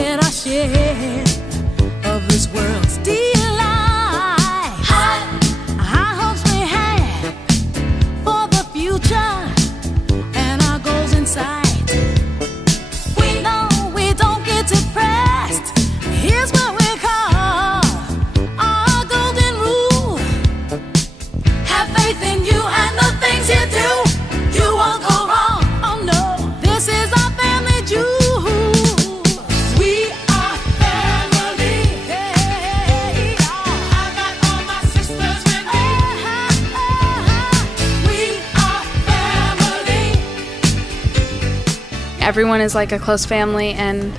get our share of this world's delight. High hopes we have for the future and our goals in sight. We don't get depressed. Here's what we call our golden rule. Have faith in you and the things you do. You won't go wrong. Oh no, this is our family jewel. We are family. Hey, I got all my sisters with me. We are family. Everyone is like a close family, and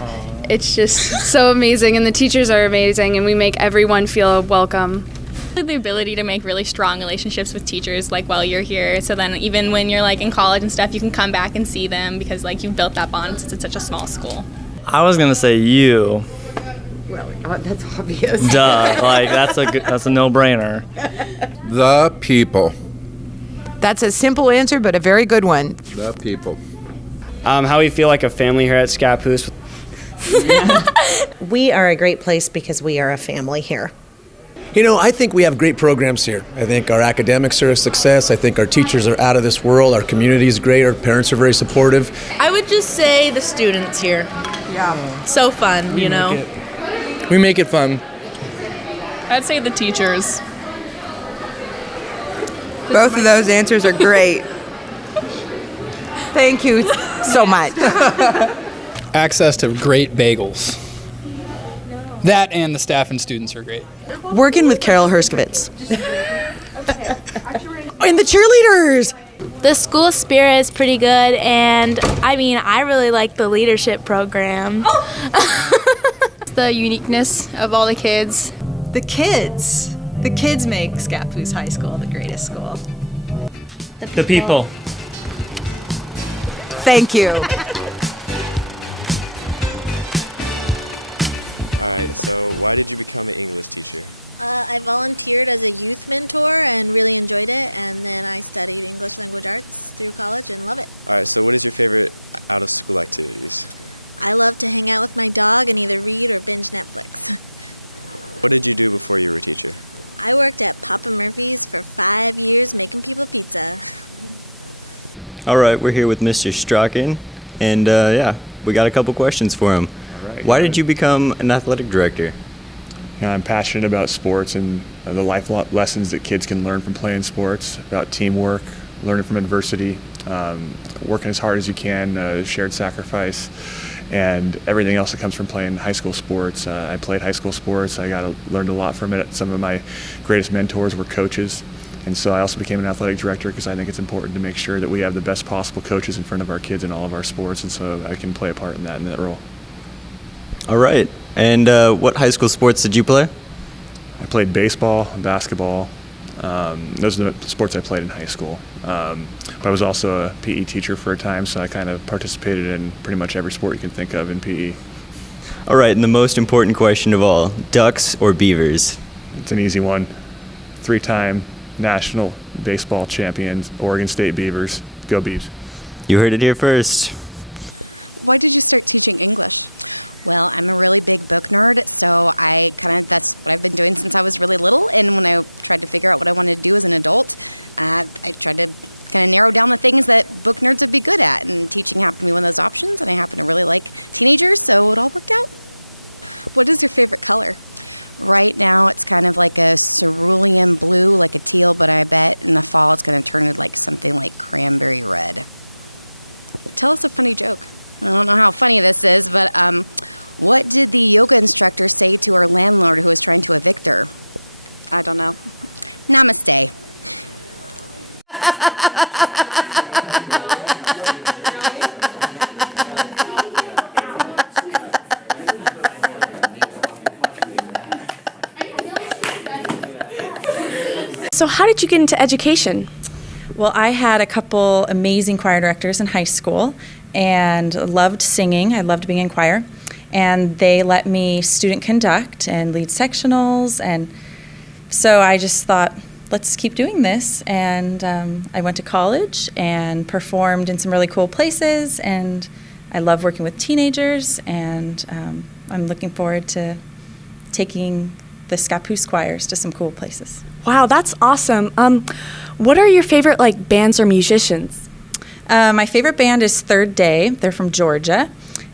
it's just so amazing, and the teachers are amazing, and we make everyone feel welcome. The ability to make really strong relationships with teachers like while you're here, so then even when you're like in college and stuff, you can come back and see them because like you've built that bond since it's such a small school. I was gonna say you. Well, that's obvious. Duh, like that's a no-brainer. The people. That's a simple answer, but a very good one. The people. How we feel like a family here at Scappoose. We are a great place because we are a family here. You know, I think we have great programs here. I think our academics are a success. I think our teachers are out of this world. Our community is great. Our parents are very supportive. I would just say the students here. Yeah. So fun, you know. We make it fun. I'd say the teachers. Both of those answers are great. Thank you so much. Access to great bagels. That and the staff and students are great. Working with Carol Herskovitz. And the cheerleaders. The school spirit is pretty good, and I mean, I really like the leadership program. The uniqueness of all the kids. The kids. The kids make Scappoose High School the greatest school. The people. Thank you. All right, so why did you become an English teacher? I volunteered as a youth mentor and really enjoyed it, and then I studied English language arts through college and love it. All right, so what is your favorite out-of-school activities? I love to hang out with my dog and either read or binge Netflix. What did you do before you were a teacher? I worked at Papa Murphy's for 5 years making people pizza. All right, we're here with Mr. Strachan, and yeah, we got a couple questions for him. Why did you become an athletic director? I'm passionate about sports and the life lessons that kids can learn from playing sports, about teamwork, learning from adversity, working as hard as you can, shared sacrifice, and everything else that comes from playing high school sports. I played high school sports. I learned a lot from it. Some of my greatest mentors were coaches. And so I also became an athletic director because I think it's important to make sure that we have the best possible coaches in front of our kids in all of our sports, and so I can play a part in that role. All right. And what high school sports did you play? I played baseball, basketball. Those are the sports I played in high school. But I was also a PE teacher for a time, so I kind of participated in pretty much every sport you can think of in PE. All right, and the most important question of all, ducks or beavers? It's an easy one. 3-time national baseball champions, Oregon State Beavers. Go Beavs. You heard it here first. Why did you start teaching English? Well, I'm a really big book nerd, so that's what I've been doing since I was really little. And when I tried to figure out what I wanted to do as an adult, I tried to kind of narrow down the things that book nerds would be good at. And teaching happened to be one of those options, and I happen to really like teenagers, so it all worked out. What is your favorite color? Right now, it's kind of like a cerulean blue, like a teal, but I bet in the fall it's going to turn into like something like cranberry red. Tell us a funny joke. I don't know how funny this is, but what did the yoga instructor say to her landlord who was trying to evict her? I don't know. Namaste. So how did you get into education? Well, I had a couple amazing choir directors in high school and loved singing. I loved being in choir. And they let me student conduct and lead sectionals. And so I just thought, let's keep doing this. And I went to college and performed in some really cool places. And I love working with teenagers, and I'm looking forward to taking the Scappoose choirs to some cool places. Wow, that's awesome. What are your favorite bands or musicians? My favorite band is Third Day. They're from Georgia.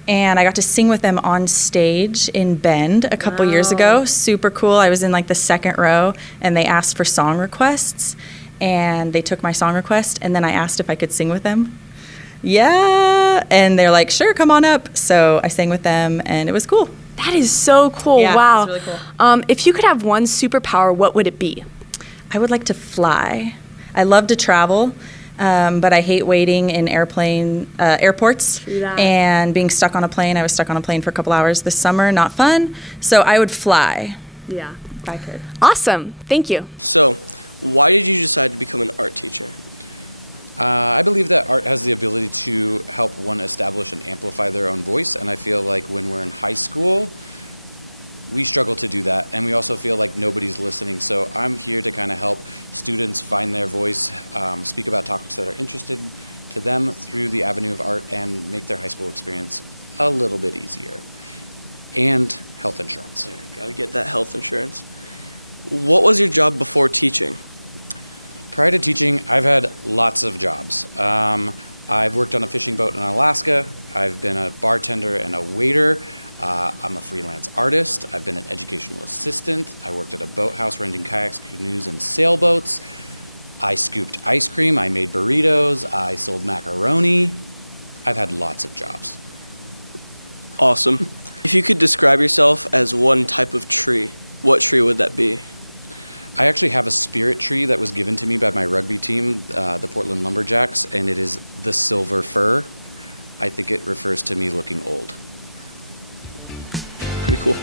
And I got to sing with them on stage in Bend a couple years ago. Super cool. I was in the second row, and they asked for song requests. And they took my song request, and then I asked if I could sing with them. Yeah. And they're like, sure, come on up. So I sang with them, and it was cool. That is so cool. Yeah, wow. it's really cool. If you could have one superpower, what would it be? I would like to fly. I love to travel, but I hate waiting in airports True that. and being stuck on a plane. I was stuck on a plane for a couple hours this summer. Not fun. So I would fly. Yeah. If I could. Awesome. Thank you. So, why did you decide to become an art teacher? I believe that art has the ability to help one establish and amplify their own voice, and I feel like when we're in high school, we struggle to do that, and we also feel like nobody's listening. So I'm here to kind of help students find their voice, speak about topics that are interested to them through the avenue of art, and make their high school experience a little bit easier. And health insurance. Yeah, gotta get that health insurance. What was your job before teaching? Prior to teaching, I've had lots of jobs. I've worked on a fishing boat in Alaska. I've been a bartender and a waiter. I'm a freelance artist. I've been an educational assistant. I worked at a boathouse renting kayaks, canoes, and sailboats. I scooped ice cream. I made burritos. I sold macaroni. I've had lots of jobs. Awesome. If you could describe yourself as one type of tree, what tree would that be? I actually have a spirit tree that was given to me by my rugby team, the Portland Lumberjacks, and it is the silver fir. I think it refers to me looking old. Pretty cool.